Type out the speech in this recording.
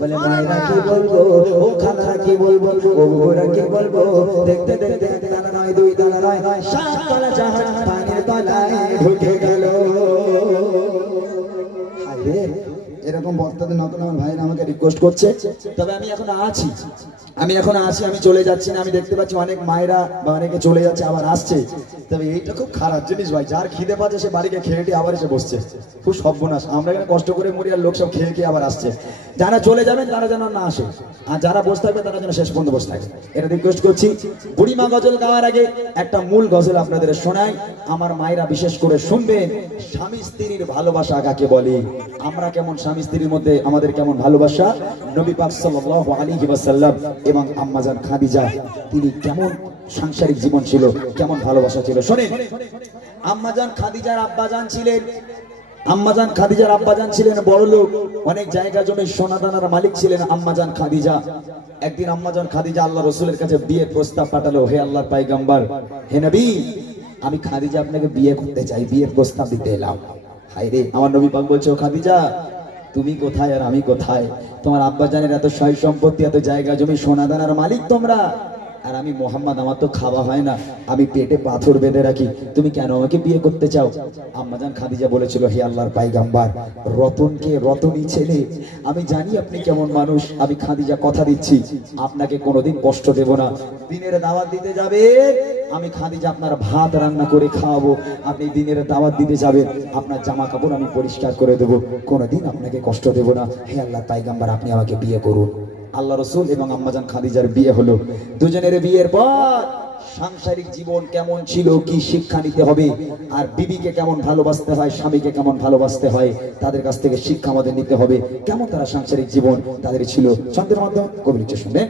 বলে, মায়েরা কি বলব? ও খালারা কি বলব? ও বউরা কি বলব? দেখতে দেখতে এক দানা নয় দুই দানা নয় সাত তলা জাহাজ পানির তলায় ঢুকে গেল। এরকম বক্তাদের নতুন আমার ভাইরা আমাকে রিকোয়েস্ট করছে। তবে আমি এখন আছি। আমি এখন আছি, আমি চলে যাচ্ছি না। আমি দেখতে পাচ্ছি অনেক মায়েরা বা অনেকে চলে যাচ্ছে, আবার আসছে। তবে এইটা খুব খারাপ জিনিস ভাই। যার খিদে পাচ্ছে, সে বাড়িকে খেয়ে টেয়ে আবার এসে বসছে। খুব সর্বনাশ। আমরা এখানে কষ্ট করে মরি আর লোক সব খেয়ে খেয়ে আবার আসছে। যারা চলে যাবেন, তারা যেন না আসে। আর যারা বসে থাকবে তারা যেন শেষ পর্যন্ত বসে থাকে। এটা রিকোয়েস্ট করছি। বুড়িমা গজল গাওয়ার আগে একটা মূল গজল আপনাদের শোনাই। আমার মায়েরা বিশেষ করে শুনবেন। স্বামী স্ত্রীর ভালোবাসা কাকে বলে? আমরা কেমন স্বামী স্ত্রীর মধ্যে আমাদের কেমন ভালোবাসা? নবী পাক সাল্লাল্লাহু আলাইহি ওয়াসাল্লাম এবং আম্মাজান খাদিজা, তিনি কেমন সাংসারিক জীবন ছিল, কেমন ভালোবাসা ছিল? শোনেন, আম্মাজান খাদিজার আব্বাজান ছিলেন, আম্মাজান খাদিজার আব্বাজান ছিলেন বড় লোক, অনেক জায়গা জমি সোনা দানার মালিক ছিলেন আম্মাজান খাদিজা। একদিন আম্মাজান খাদিজা আল্লাহ রসুলের কাছে বিয়ের প্রস্তাব পাঠালো, হে আল্লাহর পাইগাম্বার, হে নবী, আমি খাদিজা আপনাকে বিয়ে করতে চাই, বিয়ের প্রস্তাব দিতে এলাম। হাই রে আমার নবী পাক বলছে, "ও খাদিজা তুমি কোথায় আর আমি কোথায়? তোমার আব্বা জানের এত সয় সম্পত্তি, এত জায়গা জমি সোনা দানার মালিক তোমরা? আর আমি মোহাম্মদ, আমার তো খাওয়া হয় না। আমি পেটে পাথর বেঁধে রাখি। তুমি কেন আমাকে বিয়ে করতে চাও? আম্মাজান খাদিজা বলেছিল, হে আল্লাহর পাইগাম্বার, রতনকে রতনই ছেলে। আমি জানি আপনি কেমন মানুষ, আমি খাদিজা কথা দিচ্ছি। আপনাকে কোনোদিন কষ্ট দেব না। দিনের দাওয়াত দিতে যাবে, আমি খাদিজা আপনার ভাত রান্না করে খাওয়াবো। আপনি দিনের দাওয়াত দিতে যাবেন, আপনার জামা কাপড় আমি পরিষ্কার করে দেবো। কোনোদিন আপনাকে কষ্ট দেব না। হে আল্লাহ পাইগাম্বার, আপনি আমাকে বিয়ে করুন। আল্লাহ রসুল এবং আম্মাজান খাদিজার বিয়ে হলো। দুজনের বিয়ের পর সাংসারিক জীবন কেমন ছিল, কি শিক্ষা নিতে হবে, আর বিবিকে কেমন ভালোবাসতে হয়, স্বামীকে কেমন ভালোবাসতে হয়, তাদের কাছ থেকে শিক্ষা আমাদের নিতে হবে। কেমন তারা সাংসারিক জীবন তাদের ছিল? ছন্দের মাধ্যমে কবির শুনবেন